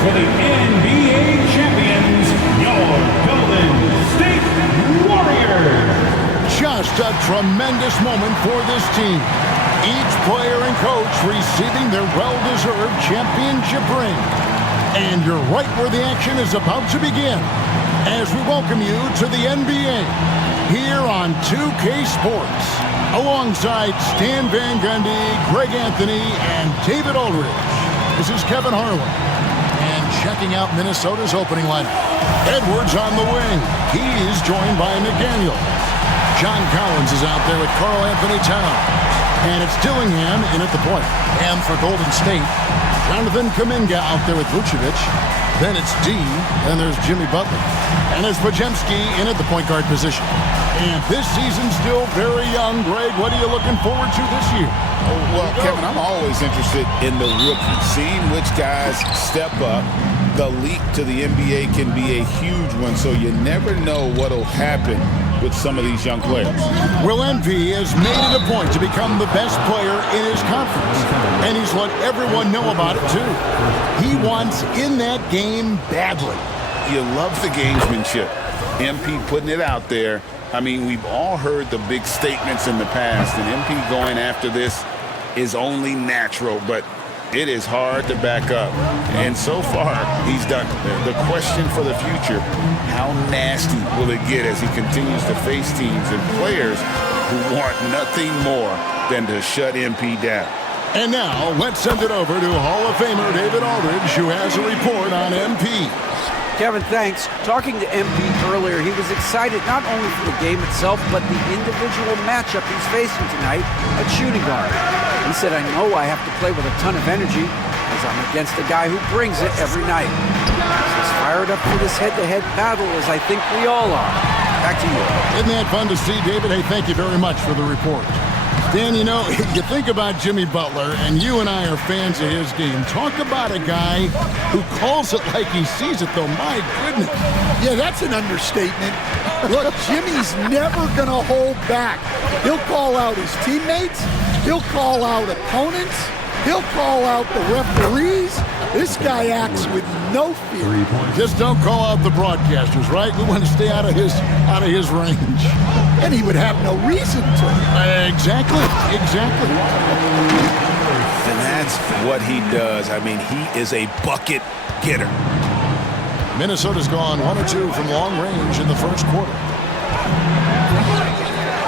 for the NBA champions, your Golden State Warriors. Just a tremendous moment for this team. Each player and coach receiving their well-deserved championship ring. And you're right where the action is about to begin as we welcome you to the NBA here on 2K Sports. Alongside Stan Van Gundy, Greg Anthony, and David Aldridge. This is Kevin Harlan. And checking out Minnesota's opening lineup. Edwards on the wing. He is joined by McDaniel. John Collins is out there with Karl Anthony Towns. And it's Dillingham in at the point. And for Golden State, Jonathan Kuminga out there with Vucevic. Then it's D, and there's Jimmy Butler. And there's Podziemski in at the point guard position. And this season's still very young. Greg, what are you looking forward to this year? Oh, well, Kevin, I'm always interested in the rookies, seeing which guys step up. The leap to the NBA can be a huge one, so you never know what will happen with some of these young players. Well, MP has made it a point to become the best player in his conference, and he's let everyone know about it, too. He wants in that game badly. You love the gamesmanship. MP putting it out there. I mean, we've all heard the big statements in the past, and MP going after this is only natural, but it is hard to back up. And so far, he's done it. The question for the future, how nasty will it get as he continues to face teams and players who want nothing more than to shut MP down? And now, let's send it over to Hall of Famer David Aldridge, who has a report on MP. Kevin, thanks. Talking to MP earlier, he was excited not only for the game itself, but the individual matchup he's facing tonight at shooting guard. He said, I know I have to play with a ton of energy as I'm against a guy who brings it every night. He's as fired up for this head-to-head battle as I think we all are. Back to you. Isn't that fun to see, David? Hey, thank you very much for the report. Dan, you know, you think about Jimmy Butler, and you and I are fans of his game. Talk about a guy who calls it like he sees it, though. My goodness. Yeah, that's an understatement. Look, Jimmy's never going to hold back. He'll call out his teammates. He'll call out opponents. He'll call out the referees. This guy acts with no fear. Just don't call out the broadcasters, right? We want to stay out of his range. And he would have no reason to. Exactly. And that's what he does. I mean, he is a bucket getter. Minnesota's gone 1 or 2 from long range in the first quarter.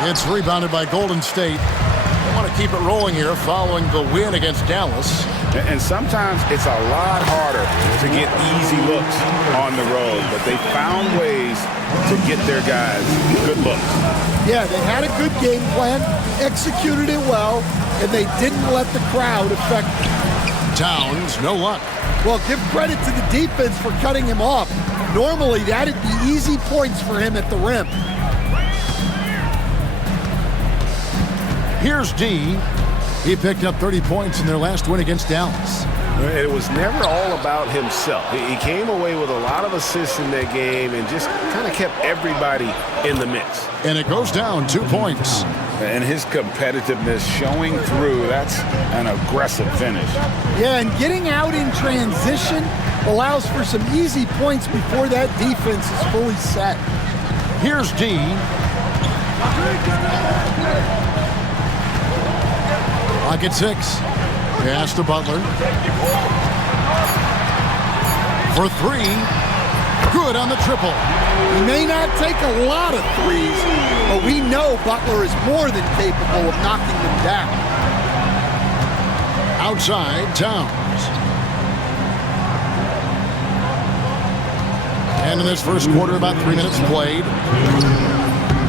It's rebounded by Golden State. They want to keep it rolling here following the win against Dallas. And sometimes it's a lot harder to get easy looks on the road, but they found ways to get their guys good looks. Yeah, they had a good game plan, executed it well, and they didn't let the crowd affect them. Towns, no luck. Well, give credit to the defense for cutting him off. Normally, that'd be easy points for him at the rim. Here's D. He picked up 30 points in their last win against Dallas. It was never all about himself. He came away with a lot of assists in that game and just kind of kept everybody in the mix. And it goes down 2 points. And his competitiveness showing through. That's an aggressive finish. Yeah, and getting out in transition allows for some easy points before that defense is fully set. Here's D. Lock at 6. Pass to Butler. For 3. Good on the triple. He may not take a lot of threes, but we know Butler is more than capable of knocking them down. Outside, Towns. And in this first quarter, about 3 minutes played.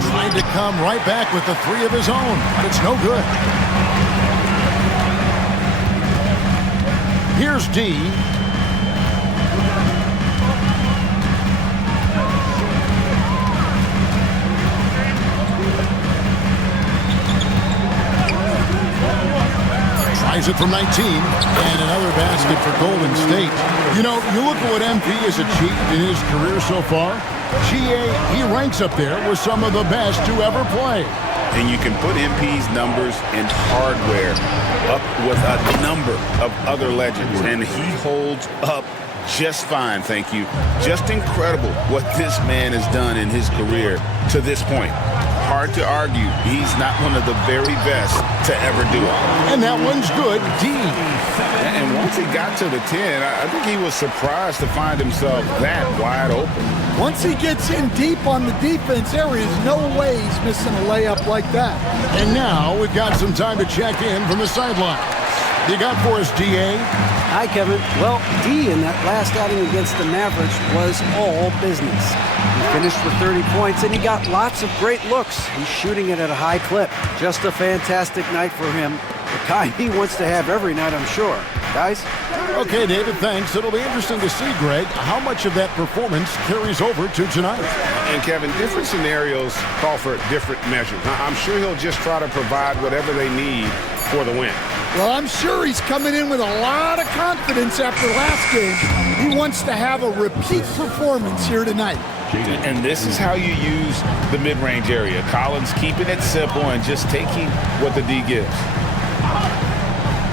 Trying to come right back with the 3 of his own, but it's no good. Here's D. Tries it from 19, and another basket for Golden State. You know, you look at what MP has achieved in his career so far. He ranks up there with some of the best to ever play. And you can put MP's numbers and hardware up with a number of other legends, and he holds up just fine, thank you. Just incredible what this man has done in his career to this point. Hard to argue he's not one of the very best to ever do it. And that one's good, D. And once he got to the 10, I think he was surprised to find himself that wide open. Once he gets in deep on the defense, there is no way he's missing a layup like that. And now we've got some time to check in from the sideline. You got for us, D.A.? Hi, Kevin. Well, D in that last outing against the Mavericks was all business. He finished with 30 points, and he got lots of great looks. He's shooting it at a high clip. Just a fantastic night for him. The kind he wants to have every night, I'm sure. Guys? Okay, David, thanks. It'll be interesting to see, Greg, how much of that performance carries over to tonight. And, Kevin, different scenarios call for different measures. I'm sure he'll just try to provide whatever they need for the win. Well, I'm sure he's coming in with a lot of confidence after last game. He wants to have a repeat performance here tonight. And this is how you use the mid-range area. Collins keeping it simple and just taking what the D gives.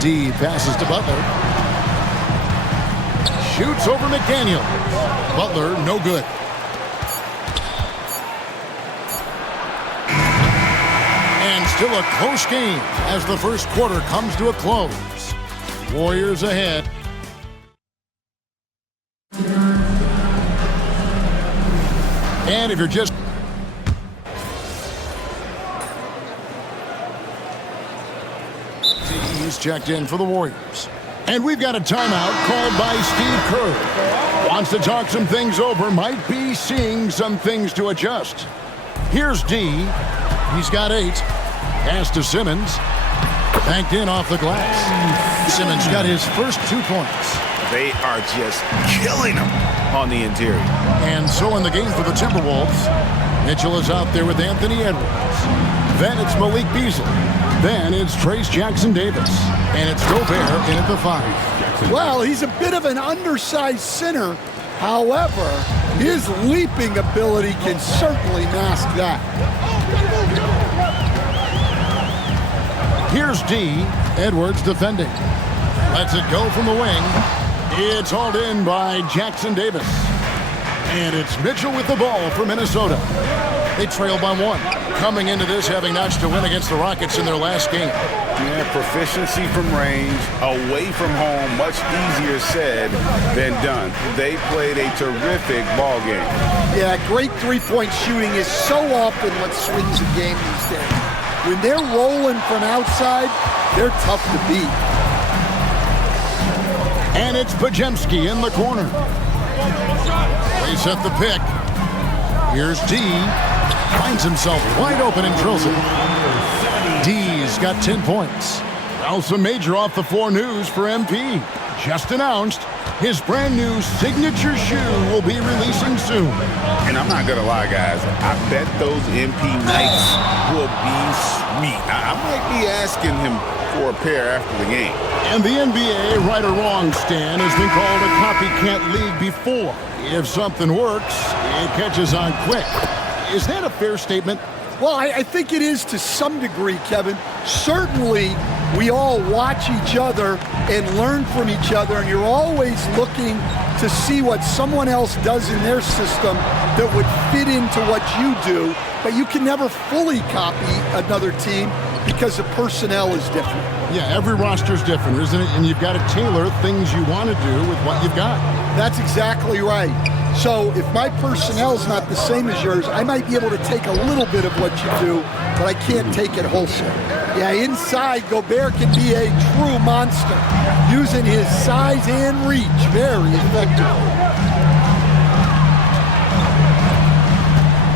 D passes to Butler. Shoots over McDaniel. Butler, no good. And still a close game as the first quarter comes to a close. Warriors ahead. And if you're just... He's checked in for the Warriors. And we've got a timeout called by Steve Kerr. Wants to talk some things over, might be seeing some things to adjust. Here's D. He's got 8. Pass to Simmons. Banked in off the glass. Simmons got his first 2 points. They are just killing him on the interior. And so in the game for the Timberwolves, Mitchell is out there with Anthony Edwards. Then it's Malik Beasley. Then it's Trayce Jackson-Davis. And it's Gobert in at the 5. Well, he's a bit of an undersized center. However, his leaping ability can certainly mask that. Here's D. Edwards defending. Lets it go from the wing. It's hauled in by Jackson-Davis. And it's Mitchell with the ball for Minnesota. They trail by 1. Coming into this, having notched a win against the Rockets in their last game. Yeah, proficiency from range, away from home, much easier said than done. They played a terrific ball game. Yeah, great three-point shooting is so often what swings a game these days. When they're rolling from outside, they're tough to beat. And it's Podziemski in the corner. They set the pick. Here's D. Finds himself wide open and drills it. D's got 10 points. Also major off the floor news for MP. Just announced his brand new signature shoe will be releasing soon. And I'm not gonna lie, guys, I bet those MP nights will be sweet. I might be asking him for a pair after the game. And the NBA, right or wrong, Stan, has been called a copycat league before. If something works, it catches on quick. Is that a fair statement? Well, I think it is to some degree, Kevin. Certainly, we all watch each other and learn from each other, and you're always looking to see what someone else does in their system that would fit into what you do, but you can never fully copy another team because the personnel is different. Yeah, every roster's different, isn't it? And you've got to tailor things you want to do with what you've got. That's exactly right. So if my personnel's not the same as yours, I might be able to take a little bit of what you do, but I can't take it wholesale. Yeah, inside, Gobert can be a true monster, using his size and reach very effectively.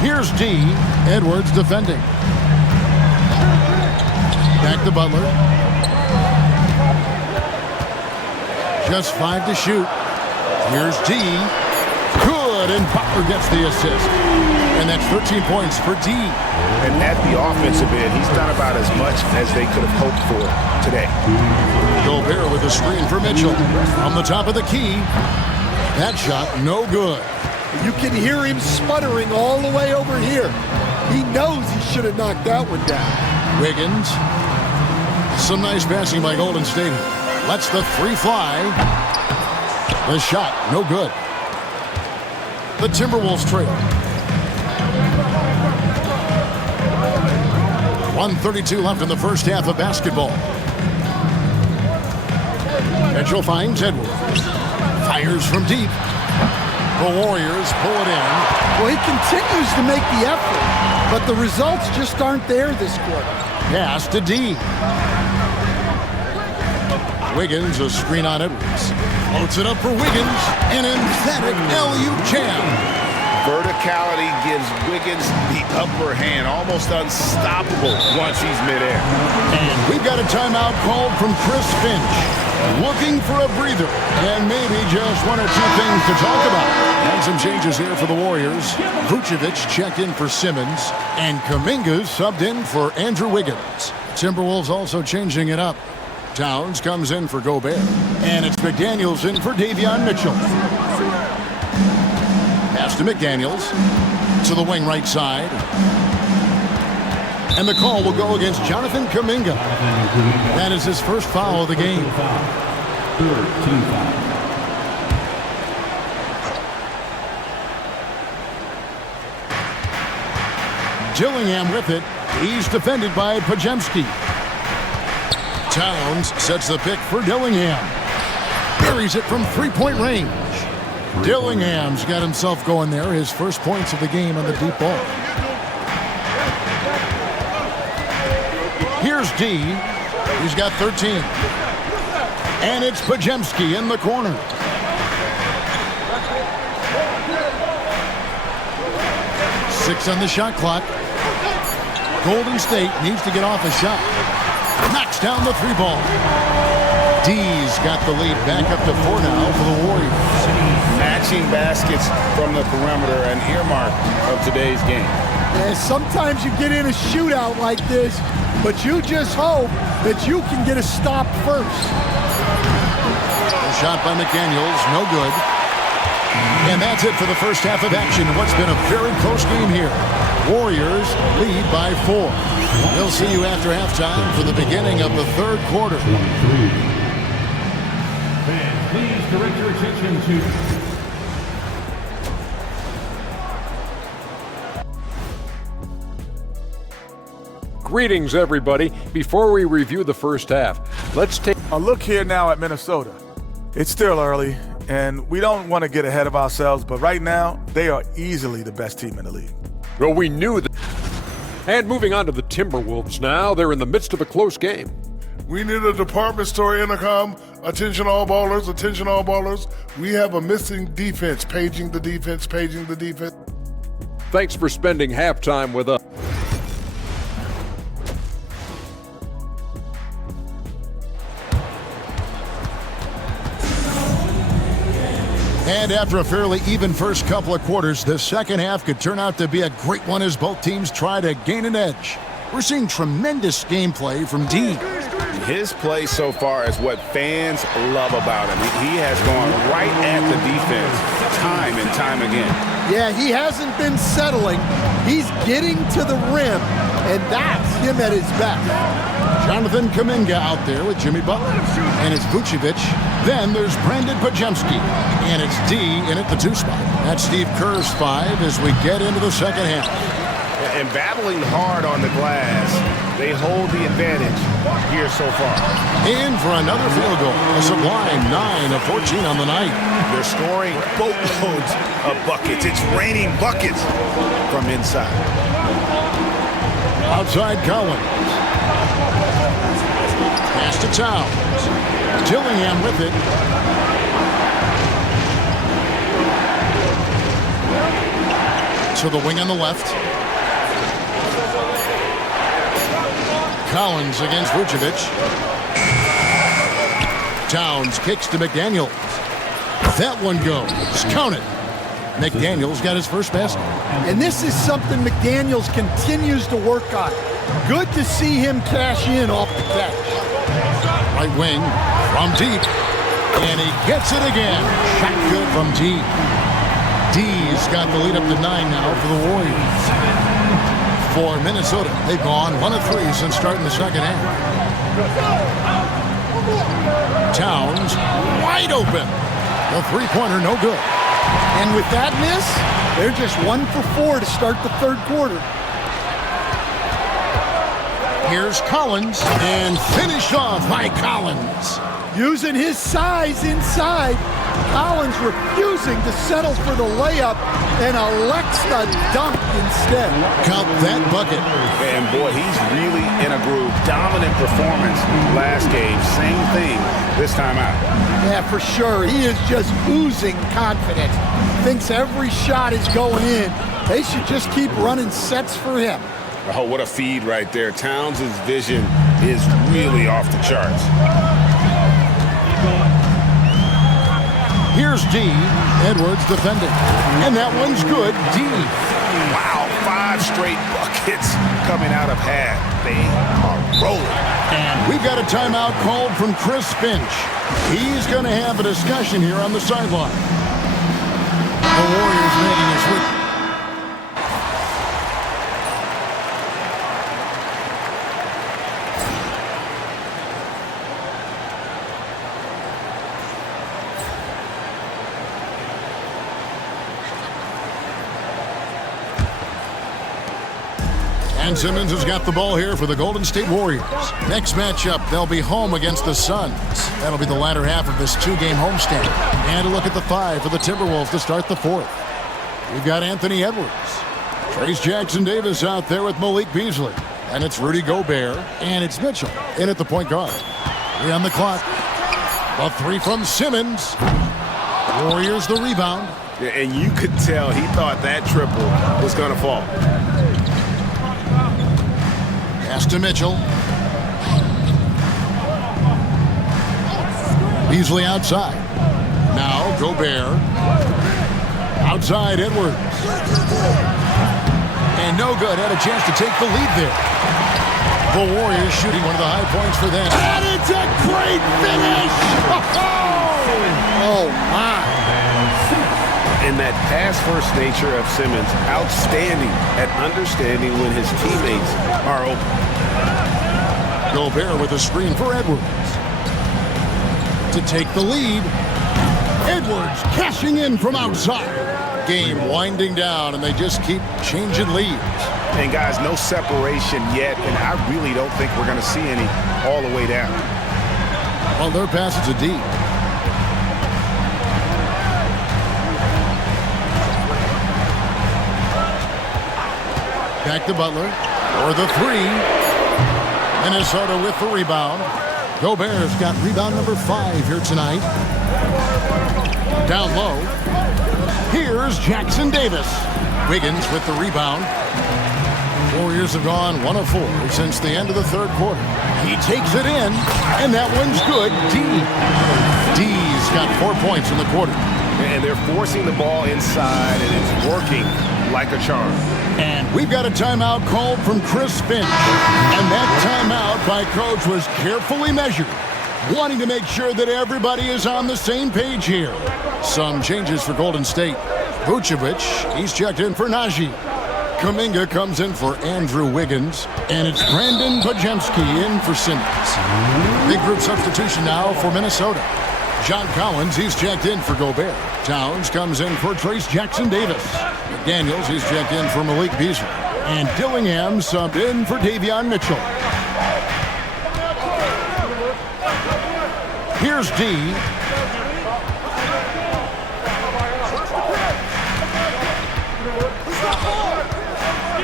Here's D. Edwards defending. Back to Butler. Just 5 to shoot. Here's D. Good, and Butler gets the assist. And that's 13 points for D. And at the offensive end, he's done about as much as they could have hoped for today. Gobert with a screen for Mitchell. From the top of the key. That shot, no good. You can hear him sputtering all the way over here. He knows he should have knocked that one down. Wiggins. Some nice passing by Golden State. Lets the 3 fly. The shot, no good. The Timberwolves trail. 1:32 left in the first half of basketball. Mitchell finds Edwards. Fires from deep. The Warriors pull it in. Well, he continues to make the effort, but the results just aren't there this quarter. Pass to D. Wiggins, a screen on Edwards. Floats it up for Wiggins. An emphatic LU jam. Verticality gives Wiggins the upper hand, almost unstoppable once he's midair. And we've got a timeout called from Chris Finch. Looking for a breather and maybe just 1 or 2 things to talk about. And some changes here for the Warriors. Vucevic checked in for Simmons, and Kuminga subbed in for Andrew Wiggins. Timberwolves also changing it up. Towns comes in for Gobert, and it's McDaniels in for Davion Mitchell. Pass to McDaniels to the wing right side. And the call will go against Jonathan Kuminga. That is his first foul of the game. Dillingham with it. He's defended by Podziemski. Towns sets the pick for Dillingham. Buries it from 3-point range. Dillingham's got himself going there. His first points of the game on the deep ball. Here's D. He's got 13. And it's Podziemski in the corner. 6 on the shot clock. Golden State needs to get off a shot. Knocks down the 3-ball. D's got the lead back up to 4 now for the Warriors. Matching baskets from the perimeter, an earmark of today's game. Yeah, sometimes you get in a shootout like this, but you just hope that you can get a stop first. A shot by McDaniels, no good. And that's it for the first half of action. What's been a very close game here. Warriors lead by 4. We'll see you after halftime for the beginning of the third quarter. Fans, please direct your attention to Greetings, everybody. Before we review the first half, let's take a look here now at Minnesota. It's still early, and we don't want to get ahead of ourselves, but right now, they are easily the best team in the league. Well, we knew that. And moving on to the Timberwolves now, they're in the midst of a close game. We need a department store intercom. Attention all ballers, attention all ballers. We have a missing defense. Paging the defense, paging the defense. Thanks for spending halftime with us. And after a fairly even first couple of quarters, the second half could turn out to be a great one as both teams try to gain an edge. We're seeing tremendous gameplay from D. His play so far is what fans love about him. He has gone right at the defense time and time again. Yeah, he hasn't been settling. He's getting to the rim, and that's him at his best. Jonathan Kuminga out there with Jimmy Butler. And it's Vucevic. Then there's Brandon Podziemski. And it's D in at the 2 spot. That's Steve Kerr's 5 as we get into the second half. And battling hard on the glass, they hold the advantage here so far. In for another field goal. A sublime 9 of 14 on the night. They're scoring boatloads of buckets. It's raining buckets from inside. Outside Collins. Pass to Towns. Dillingham with it. To the wing on the left. Collins against Vucevic. Towns kicks to McDaniels. That one goes. Count it. McDaniels got his first basket. And this is something McDaniels continues to work on. Good to see him cash in off the catch. Right wing from deep. And he gets it again. Shot good from deep. D's got the lead up to 9 now for the Warriors. For Minnesota, they've gone 1 of 3 since starting the second half. Towns wide open. The 3-pointer no good. And with that miss, they're just 1 for 4 to start the third quarter. Here's Collins, and finished off by Collins. Using his size inside, Collins refusing to settle for the layup and elects the dunk instead. Count that bucket. And boy, he's really in a groove. Dominant performance last game. Same thing this time out. Yeah, for sure. He is just oozing confidence. Thinks every shot is going in. They should just keep running sets for him. Oh, what a feed right there. Towns' vision is really off the charts. Here's D. Edwards defending. And that one's good. D. Wow, 5 straight buckets coming out of half. They are rolling. And we've got a timeout called from Chris Finch. He's going to have a discussion here on the sideline. The Warriors making a switch. And Simmons has got the ball here for the Golden State Warriors. Next matchup, they'll be home against the Suns. That'll be the latter half of this 2-game homestand. And a look at the 5 for the Timberwolves to start the 4th. We've got Anthony Edwards. Trace Jackson-Davis out there with Malik Beasley. And it's Rudy Gobert. And it's Mitchell in at the point guard. 3 on the clock. A 3 from Simmons. Warriors the rebound. Yeah, and you could tell he thought that triple was going to fall. Pass to Mitchell. Beasley outside. Now Gobert. Outside Edwards. And no good. Had a chance to take the lead there. The Warriors shooting one of the high points for them. And it's a great finish! Oh, my. And that pass-first nature of Simmons, outstanding at understanding when his teammates are open. Gobert with a screen for Edwards. To take the lead. Edwards cashing in from outside. Game winding down, and they just keep changing leads. And guys, no separation yet, and I really don't think we're going to see any all the way down. Well, their passes are deep. Back to Butler for the three. Minnesota with the rebound. Gobert's got rebound number 5 here tonight. Down low. Here's Jackson Davis. Wiggins with the rebound. Warriors have gone 1 of 4 since the end of the third quarter. He takes it in, and that one's good. D's got 4 points in the quarter. And they're forcing the ball inside, and it's working like a charm. And we've got a timeout called from Chris Finch. And that timeout by Coach was carefully measured, wanting to make sure that everybody is on the same page here. Some changes for Golden State. Vucevic, he's checked in for 𝘰𝘄𝑔𝘢. Kuminga comes in for Andrew Wiggins. And it's Brandon Podziemski in for Simmons. Big group substitution now for Minnesota. John Collins, he's checked in for Gobert. Towns comes in for Trace Jackson-Davis. McDaniels, he's checked in for Malik Beasley. And Dillingham subbed in for Davion Mitchell. Here's D.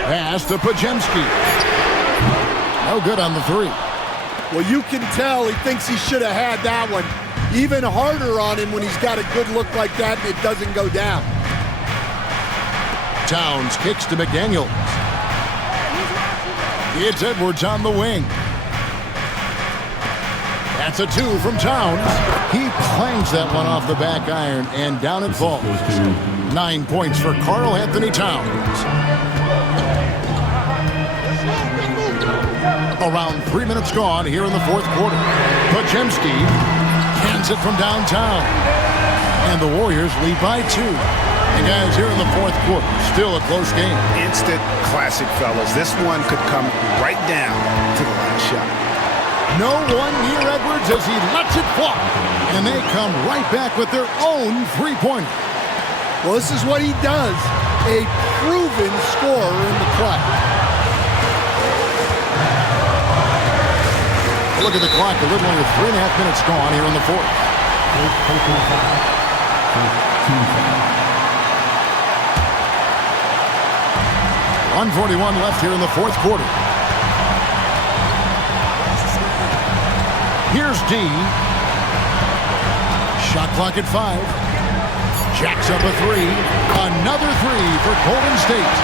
Pass to Podziemski. No good on the 3. Well, you can tell he thinks he should have had that one. Even harder on him when he's got a good look like that and it doesn't go down. Towns kicks to McDaniels. It's Edwards on the wing. That's a 2 from Towns. He clangs that one off the back iron, and down it falls. 9 points for Karl Anthony Towns. Around 3 minutes gone here in the fourth quarter. Podziemski cans it from downtown. And the Warriors lead by 2. And guys, here in the fourth quarter, still a close game. Instant classic, fellas. This one could come right down to the last shot. No one near Edwards as he lets it fly. And they come right back with their own three-pointer. Well, this is what he does. A proven scorer in the play. Look at the clock. A little under 3.5 minutes gone here in the fourth. 1:41 left here in the fourth quarter. Here's D. Shot clock at 5. Jacks up a 3. Another 3 for Golden State.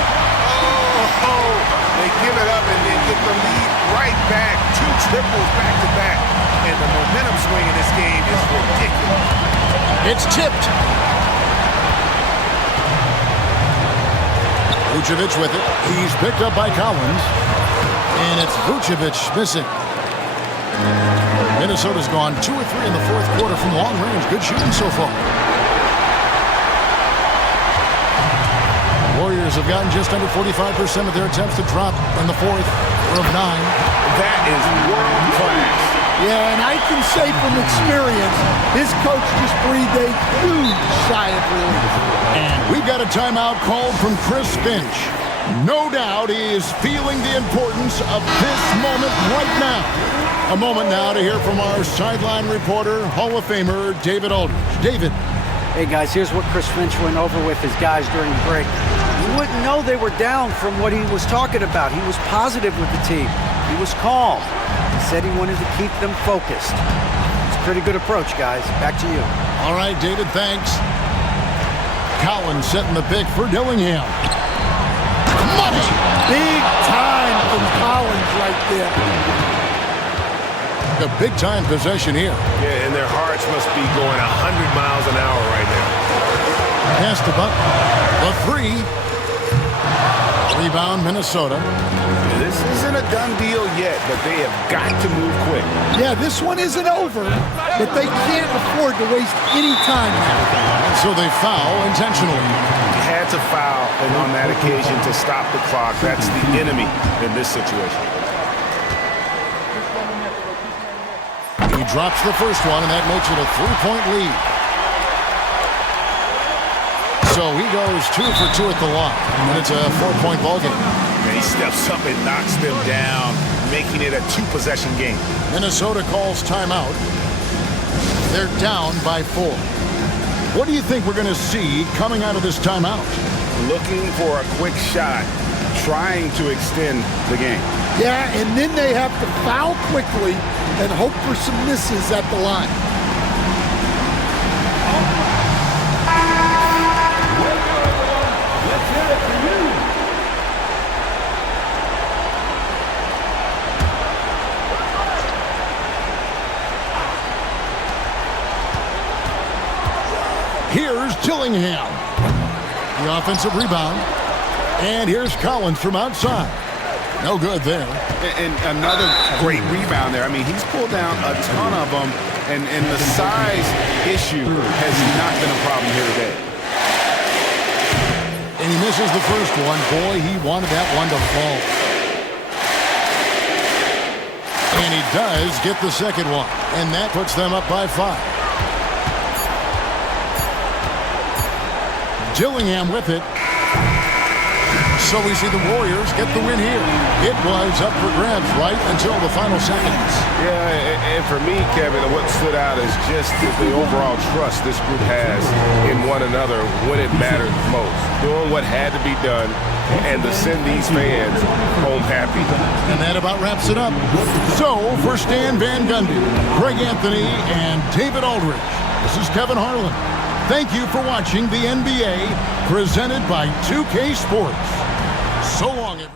Oh, they give it up and then get the lead right back. 2 triples back-to-back. And the momentum swing in this game is ridiculous. It's tipped. Vucevic with it. He's picked up by Collins. And it's Vucevic missing. Minnesota's gone 2 or 3 in the fourth quarter from long range. Good shooting so far. Warriors have gotten just under 45% of their attempts to drop in the fourth of 9. That is world class. Yeah, and I can say from experience, his coach just breathed a huge sigh of relief. And we've got a timeout called from Chris Finch. No doubt he is feeling the importance of this moment right now. A moment now to hear from our sideline reporter, Hall of Famer David Aldridge. David. Hey, guys, here's what Chris Finch went over with his guys during the break. You wouldn't know they were down from what he was talking about. He was positive with the team. He was calm. He said he wanted to keep them focused. It's a pretty good approach, guys. Back to you. All right, David, thanks. Collins setting the pick for Dillingham. Money! Big time from Collins right there. A big-time possession here. Yeah, and their hearts must be going 100 miles an hour right now. Pass to Butler. The 3. Rebound, Minnesota. This isn't a done deal yet, but they have got to move quick. Yeah, this one isn't over, but they can't afford to waste any time now. So they foul intentionally. Had to foul, and on that occasion to stop the clock. That's the enemy in this situation. He drops the first one, and that makes it a 3-point lead. So he goes 2 for 2 at the line, and it's a 4-point ball game. And he steps up and knocks them down, making it a 2-possession game. Minnesota calls timeout. They're down by 4. What do you think we're going to see coming out of this timeout? Looking for a quick shot, trying to extend the game. Yeah, and then they have to foul quickly and hope for some misses at the line. Here's Dillingham. The offensive rebound. And here's Collins from outside. No good there. And another great rebound there. I mean, he's pulled down a ton of them, and the size issue has not been a problem here today. And he misses the first one. Boy, he wanted that one to fall. And he does get the second one. And that puts them up by 5. Dillingham with it. So we see the Warriors get the win here. It was up for grabs right until the final seconds. Yeah, and for me, Kevin, what stood out is just the overall trust this group has in one another when it mattered most. Doing what had to be done and to send these fans home happy. And that about wraps it up. So for Stan Van Gundy, Greg Anthony, and David Aldridge, this is Kevin Harlan. Thank you for watching the NBA presented by 2K Sports. So long, everyone.